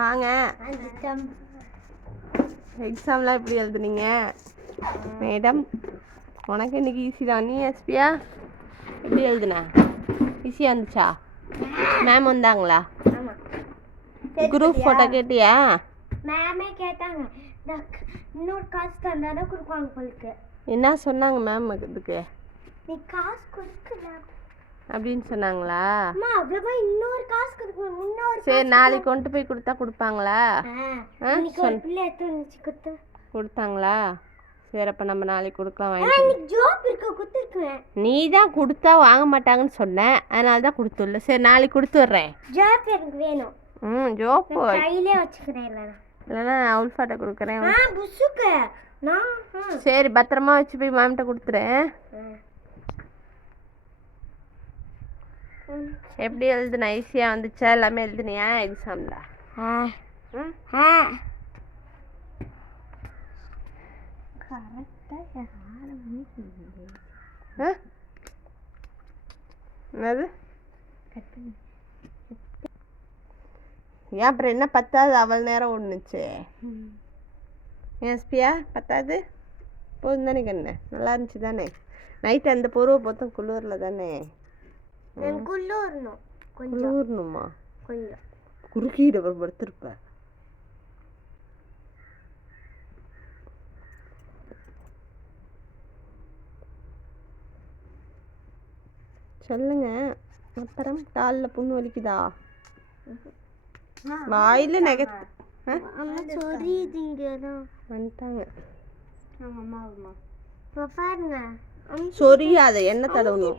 வாங்க. எக்ஸாம்லாம் எப்படி எழுதுனீங்க? மேடம் உனக்கு இன்னைக்கு ஈஸி தான். நீ எஸ்பியா? எப்படி எழுதுன? ஈஸியாக இருந்துச்சா? மேம் வந்தாங்களா? குரூப் ஃபோட்டோ கேட்டியா? மேமே கேட்டாங்க. இன்னொரு காசு தந்தாதான் கொடுப்பாங்க போலுக்கு. என்ன சொன்னாங்க மேம் இதுக்கு நீ காசு கொடுக்கல. அப்படின்னு சொன்னாங்களா? அம்மா அவ்வளவா இன்னொரு காசு கொடுக்கணும். இன்னொரு சரி நாளைக்கு கொண்டு போய் கொடுத்தா கொடுப்பாங்களா? கொடுத்தாங்களா? சரி அப்போ நம்ம நாளைக்கு கொடுக்கலாம் வாங்கி நீ தான் கொடுத்தா வாங்க மாட்டாங்கன்னு சொன்னேன் அதனால தான் கொடுத்துடல. சரி நாளைக்கு கொடுத்துட்றேன் ஜாப் எனக்கு வேணும். ம் ஜோப்பு கையிலே வச்சுக்கிறேன் இல்லைனா இல்லைன்னா அவுல்ஃபாட்டை கொடுக்குறேன். புசுக்கு. நான். சரி பத்திரமா வச்சு போய் மேம்கிட்ட கொடுத்துறேன் ஆ. ம். எப்படி எழுதுன? ஈஸியாக வந்துச்சா? எல்லாமே எழுதுனியா? எக்ஸாமில் ஆ? என்னது? ஏன் அப்புறம் என்ன பத்தாது? அவள் நேரம் ஒன்றுச்சு எஸ்பியா பத்தாது? போதும் தானே கண்ணு. நல்லா இருந்துச்சு தானே. நைட் அந்த பொருவை பார்த்தோம் குளிரில் தானே. எனக்குள்ள வரணும் கொஞ்சம். குளிரணுமா கொஞ்சம். குறுக்கீடு படுத்திருப்ப. சொல்லுங்க. அப்புறம் காலில் புண்ணு வலிக்குதா? வாயில நகை வந்துட்டாங்க. பாருங்க. சொரியாத எண்ணெய் தடவணும்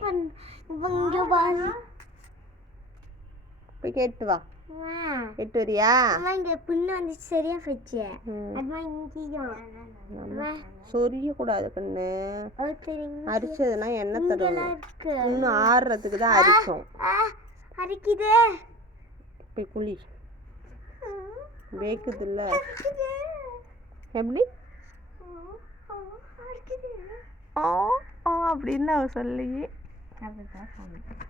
போய் கேட்டு வா. கேட்டு வரியா? அம்மா இங்க புண்ணு வந்து சரியா போச்சு. அம்மா இங்கேயும் அம்மா சொரியக்கூடாது கண்ணு. அரிச்சதுன்னா எண்ணெய் தடவணும் இன்னும் ஆறுறதுக்கு தான் அரிக்கும். ஆ அரிக்குது. போய் குழி வேக்குது இல்ல எப்படி? ஆ. அப்படின்னு அவ சொல்லி. அப்படிதான் சொன்னேன்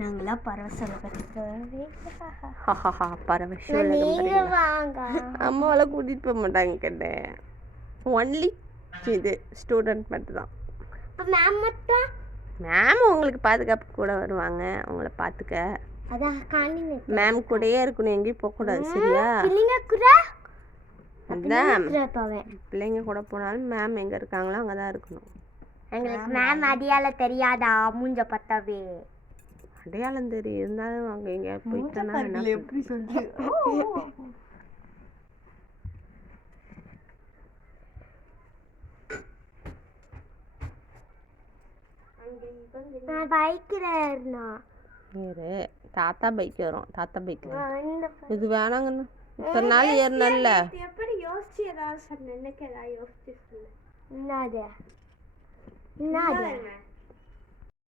நாங்களாம் பரவசம் நீங்க வாங்க. அம்மாவால கூட்டிட்டு போக மாட்டாங்க கண்ணு ஒன்லி இது ஸ்டூடெண்ட் மட்டும் தான் இப்போ மேம் மட்டும்? மேம் உங்களுக்கு பாதுகாப்பு கூட வருவாங்க. அவங்கள பார்த்துக்க மேம் கூடயே இருக்கணும். எங்கேயும் போகக்கூடாது சரியா? பிள்ளைங்க கூட? போனாலும் மேம் எங்கே இருக்காங்களோ அங்கே தான் இருக்கணும். எங்களுக்கு மேம் அடியால தெரியாதா மூஞ்ச பத்தாவே. அடையாளம் தெரியும் இருந்தாலும் அங்கே எங்கேயாவது போயிட்டோன்னா என்ன எப்படி சொல்லி நான் பைக்கில் இருந்தோம் ஏறு. தாத்தா பைக் வரும் தாத்தா பைக்கில் இது வேணாங்கண்ணா. இத்தனை நாள் ஏறினல்ல. எப்படி யோசிச்சு ஏதாவது சொன்ன எனக்கு ஏதாவது யோசிச்சு சொல்லு என்னது என்னது